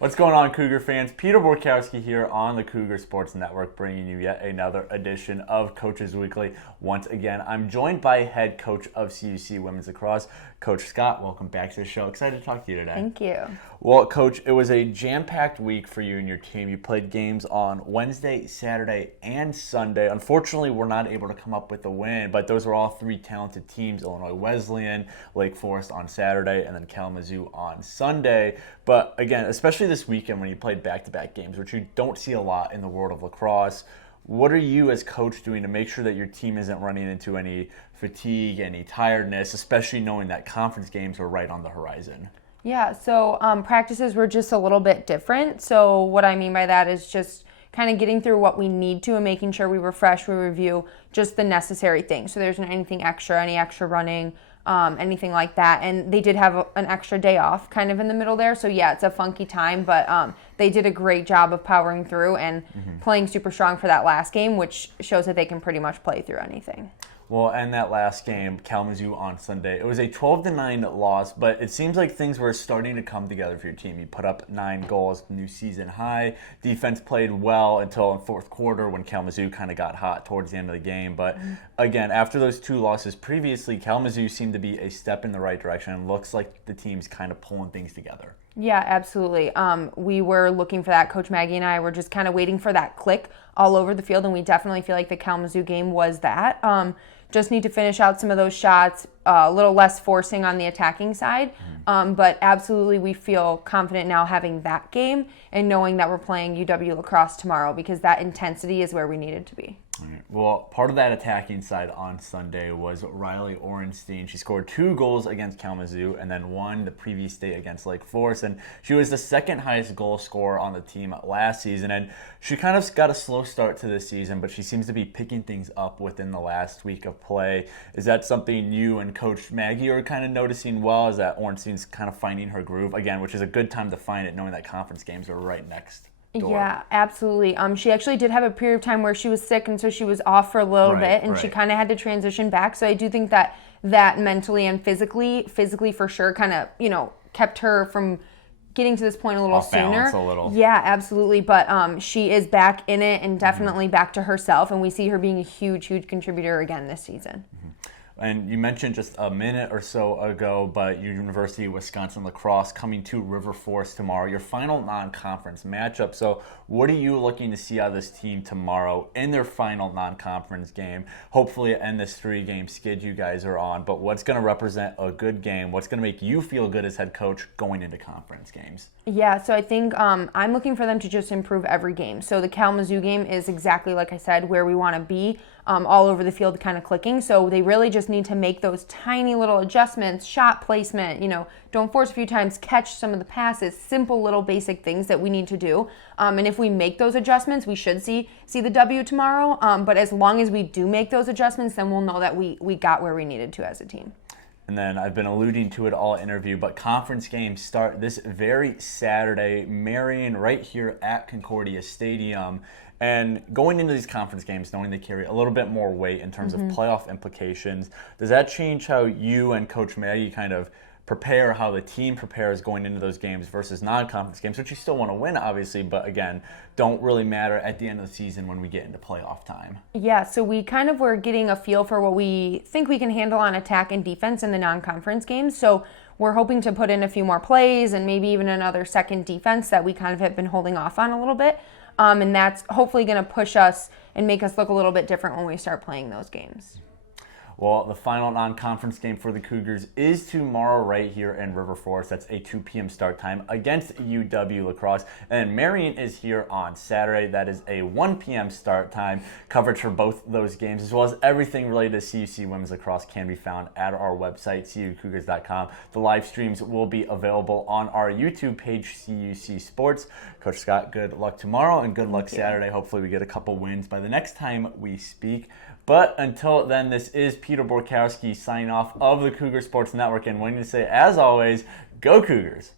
What's going on, Cougar fans? Peter Borkowski here on the Cougar Sports Network, bringing you yet another edition of Coaches Weekly. Once again, I'm joined by head coach of CUC Women's Lacrosse, Coach Scott. Welcome back to the show. Excited to talk to you today. Thank you. Well, Coach, it was a jam-packed week for you and your team. You played games on Wednesday, Saturday, and Sunday. Unfortunately, we're not able to come up with a win, but those were all three talented teams: Illinois Wesleyan, Lake Forest on Saturday, and then Kalamazoo on Sunday. But again, especially this weekend when you played back-to-back games, which you don't see a lot in the world of lacrosse, what are you as coach doing to make sure that your team isn't running into any fatigue, any tiredness, especially knowing that conference games are right on the horizon? Yeah, so practices were just a little bit different. So what I mean by that is just kind of getting through what we need to and making sure we refresh, we review just the necessary things. So there's not anything extra, any extra running, anything like that. And they did have an extra day off kind of in the middle there. So yeah, it's a funky time, but they did a great job of powering through and playing super strong for that last game, which shows that they can pretty much play through anything. Well, and that last game, Kalamazoo on Sunday, it was a 12-9 loss, but it seems like things were starting to come together for your team. You put up 9 goals, new season high. Defense played well until the fourth quarter when Kalamazoo kind of got hot towards the end of the game. But again, after those 2 losses previously, Kalamazoo seemed to be a step in the right direction and looks like the team's kind of pulling things together. Yeah, absolutely. We were looking for that. Coach Maggie and I were just kind of waiting for that click all over the field, and we definitely feel like the Kalamazoo game was that. Just need to finish out some of those shots, a little less forcing on the attacking side. But absolutely, we feel confident now having that game and knowing that we're playing UW Lacrosse tomorrow because that intensity is where we needed to be. All right. Well, part of that attacking side on Sunday was Riley Orenstein. She scored 2 goals against Kalamazoo and then 1 the previous day against Lake Forest. And she was the second highest goal scorer on the team last season. And she kind of got a slow start to this season, but she seems to be picking things up within the last week of play. Is that something you and Coach Maggie are kind of noticing well? Is that Orenstein's kind of finding her groove again, which is a good time to find it, knowing that conference games are right next door? Yeah, absolutely. She actually did have a period of time where she was sick, and so she was off for a little bit, and she kind of had to transition back. So I do think that mentally and physically for sure, kind of kept her from getting to this point a little off sooner. Balance a little. Yeah, absolutely. But she is back in it and definitely back to herself, and we see her being a huge, huge contributor again this season. And you mentioned just a minute or so ago, but University of Wisconsin Lacrosse coming to River Forest tomorrow, your final non-conference matchup. So what are you looking to see out of this team tomorrow in their final non-conference game? Hopefully end this 3-game skid you guys are on, but what's going to represent a good game? What's going to make you feel good as head coach going into conference games? Yeah, so I think I'm looking for them to just improve every game. So the Kalamazoo game is exactly, like I said, where we want to be, all over the field kind of clicking. So they really just need to make those tiny little adjustments, shot placement, don't force a few times, catch some of the passes, simple little basic things that we need to do. And if we make those adjustments, we should see the W tomorrow. But as long as we do make those adjustments, then we'll know that we got where we needed to as a team. And then I've been alluding to it all interview, but conference games start this very Saturday, Marion right here at Concordia Stadium. And going into these conference games, knowing they carry a little bit more weight in terms of playoff implications, does that change how you and Coach Maggie kind of prepare, how the team prepares going into those games versus non-conference games, which you still want to win, obviously, but again, don't really matter at the end of the season when we get into playoff time? Yeah, so we kind of were getting a feel for what we think we can handle on attack and defense in the non-conference games. So we're hoping to put in a few more plays and maybe even another second defense that we kind of have been holding off on a little bit. And that's hopefully going to push us and make us look a little bit different when we start playing those games. Well, the final non-conference game for the Cougars is tomorrow right here in River Forest. That's a 2 p.m. start time against UW Lacrosse. And Marion is here on Saturday. That is a 1 p.m. start time. Coverage for both those games, as well as everything related to CUC Women's Lacrosse, can be found at our website, cucougars.com. The live streams will be available on our YouTube page, CUC Sports. Coach Scott, good luck tomorrow and good luck Saturday. Hopefully we get a couple wins by the next time we speak. But until then, this is Peter Borkowski signing off of the Cougar Sports Network and wanting to say, as always, go Cougars!